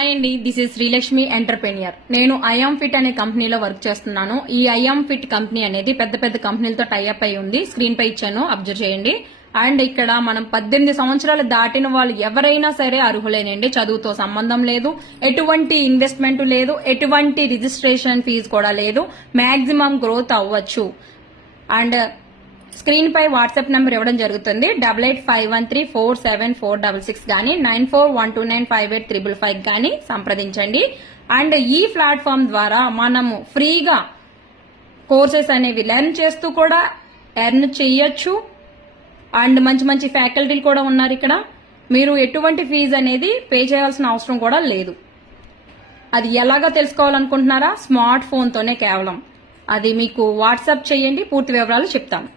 Hi అండి, this is Srilakshmi entrepreneur. నేను I'm fit అనే కంపెనీలో వర్క్ చేస్తున్నాను. ఈ ఐఎమ్ ఫిట్ కంపెనీ అనేది పెద్ద పెద్ద కంపెనీలతో టైఅప్ అయి ఉంది. స్క్రీన్ పై ఇచ్చాను, అబ్జర్వ్ చేయండి. అండ్ ఇక్కడ మనం 18 సంవత్సరాలు దాటిన వాళ్ళు ఎవరైనా సరే అర్హులేనండి. చదువుతో సంబంధం లేదు, ఎటువంటి ఇన్వెస్ట్మెంట్ లేదు, ఎటువంటి రిజిస్ట్రేషన్ ఫీజు కూడా లేదు. మాక్సిమం గ్రోత్ అవ్వచ్చు. అండ్ స్క్రీన్ పై వాట్సాప్ నంబర్ ఇవ్వడం జరుగుతుంది. 8851347466 గానీ 9412958555 గానీ సంప్రదించండి. అండ్ ఈ ప్లాట్ఫామ్ ద్వారా మనము ఫ్రీగా కోర్సెస్ అనేవి లెర్న్ చేస్తూ కూడా ఎర్న్ చేయొచ్చు. అండ్ మంచి మంచి ఫ్యాకల్టీలు కూడా ఉన్నారు ఇక్కడ. మీరు ఎటువంటి ఫీజు అనేది పే చేయాల్సిన అవసరం కూడా లేదు. అది ఎలాగో తెలుసుకోవాలనుకుంటున్నారా? స్మార్ట్ ఫోన్ తోనే కేవలం. అది మీకు వాట్సాప్ చేయండి, పూర్తి వివరాలు చెప్తాను.